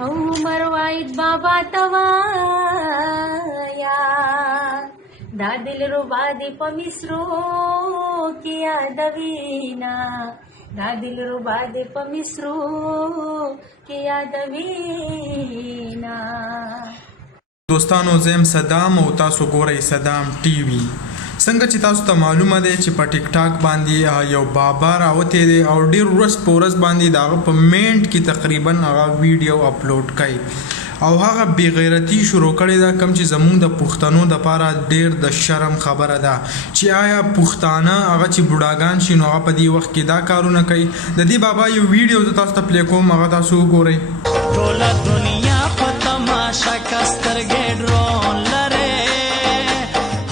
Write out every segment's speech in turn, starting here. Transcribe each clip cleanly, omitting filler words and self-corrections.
عمر واید بابا توایا دا دل ربا دی په مصرو کې یادوینا دا دل ربا دی په مصرو کې یادوینا. دوستانو زم صدام او تاسو ګورئ صدام ټي وي. څنګه چې تاسو ته معلومه ده چې په ټیک ټاک باندې یو بابا راوته دی او ډیر ورځ پورس باندې دا په منټ کې تقریبا هغه ویډیو اپلوډ کړي او هغه بی غیرتی شروع کړي دا کم چې زمونږ د پښتنو د پاره ډیر د شرم خبره ده چې آیا پښتانه هغه چې بوډاګان شي نو هغه په دې وخت کې دا کارونه کوي. د دې بابا یو ویډیو تاسو ته پلی کوم هغه تاسو وګورئ. ټول دنیا په تماشا کسترګې ډرون لره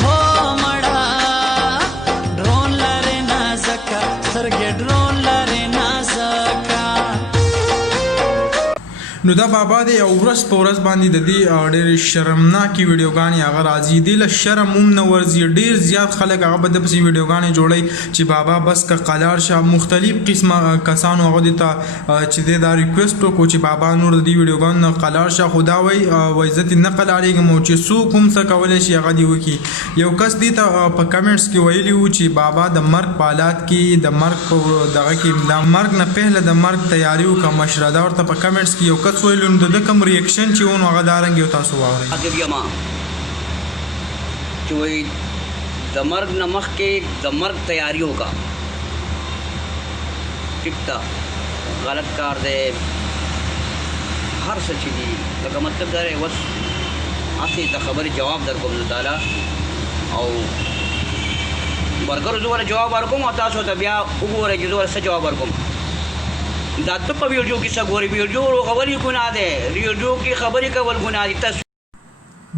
هو مړه ډرون لره نازکا سترګې ډرون لره نازکا. نو دا بابا دی او ورځ په ورځ باندې د دې ډېر شرمناکې ویډیوګانې هغه راځي. دې له شرم هم نه ورځي. ډېر زیات خلک هغه به دپسې ویډیوګانې جوړوي چې بابا بس که قلار شه. مختلف قسمه کسانو هغه دې ته چې دی دا ریکویسټ وکړو چې بابا نور د دې ویډیوګانو نه قلار شه خو دا وایي زه دې نه قلارېږم او چې څوک هم څه کولی شي هغه دې وکړي. یو کس دې ته په کمنټس کې ویلي وو چې بابا د مرګ په حالات کې د مرګ په دغه کې د مرګ نه پهله د مرګ تیاري وکړه مشره. دا ورته په کمنټس کې یو کس ویلو نو د کوم ریاکشن چې ونه هغه دارنګ یو تاسو واورئ. چې وایي د مرګ نه مخکې د مرګ تیاری وکړه. ټیک ده غلط کار دی هر څه چې دي لکه مطلب دا دی اوس هسې د خبرې جواب در کوم زه تعالی او ملګرو زه ورله جواب ورکوم او تاسو ته بیا وګورئ چې زه ورله څه جواب ورکوم. دا ته په ویډیو کې څه ګورې ویډیو خبرې ګناه دی ویډیو کې خبرې کول ګناه دي. تاسو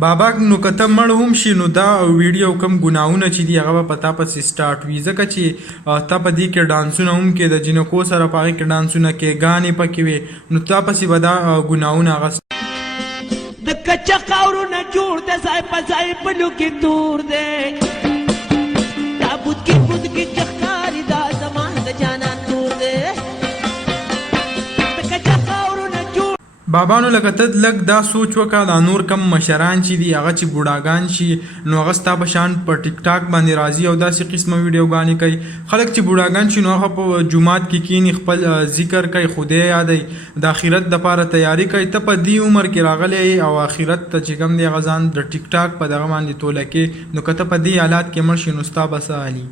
بابا نو که ته مړ هم شي نو دا ویډیو کم ګناهونه چې دي هغه به په تا پسې سټارټ وي ځکه چې تا په دې کې ډانسونه هم کې د جنکو سره په هغې کې ډانسونه کې ګانې پکې وي نو تا پسې به دا ګناهونه هغه د کچا خاورونه جوړ د ځای په ځای پلو کې تور دی تابوت کې بود کې چخکاري دا زمان د جانان تور دی. بابا نو لکه ته لږ دا سوچ وکړه دا نور کم مشران چې دي هغه چې بوډاګان شي نو هغه ستا په شان په ټیک ټاک باندې راځي او داسې قسمه ویډیوګانې کوي. خلک چې بوډاګان شي نو هغه په جومات کې کیني خپل ذکر کوي خدای یادوي د آخرت دپاره تیاری کوي. ته په دې عمر کې راغلی او آخرت ته چې کوم دی هغه ځان د ټیک ټاک په دغه باندې توله کې نو که ته په دې حالات کې مړ شي نو ستا به څه حالي.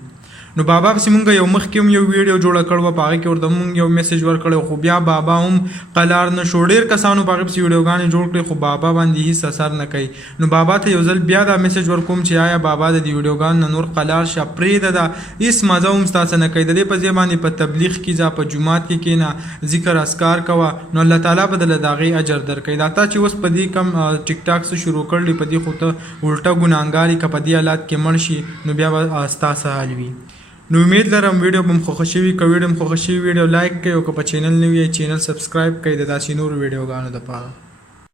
نو بابا پسې مونږ یو مخکې هم یو ویډیو جوړه کړې وه په هغې کې ورته مونږ یو میسج ورکړی خو بیا بابا هم قلار نه شو. ډېر کسانو په هغې پسې ویډیوګانې جوړ کړې خو بابا باندې هېڅ اثر نه کوي. نو بابا ته یو ځل بیا دا میسج ورکوم چې آیا بابا د دې ویډیوګانو نه نور قلار شه پرېږده دا هېڅ مزه هم ستا څه نه کوي. د دې په ځای باندې په تبلیغ کې ځه په جومات کې کښېنه ذکر اذکار کوه نو الله تعالی به دله د هغې اجر درکوي. دا تا چې اوس په دې کم ټیک ټاک څه شروع کړلی په دې خو ته الټه ګناهګار یې که په دې حالات کې مړ شي نو بیا به ستا څه حال وي. نو امید لرم ویډیو به م خوښه شوي که ویډیو م خوښه شوي ویډیو لایک کړئ او که په چینل نه وي چینل سبسکرایب کړئ د داسې نورو ویډیوګانو دپاره.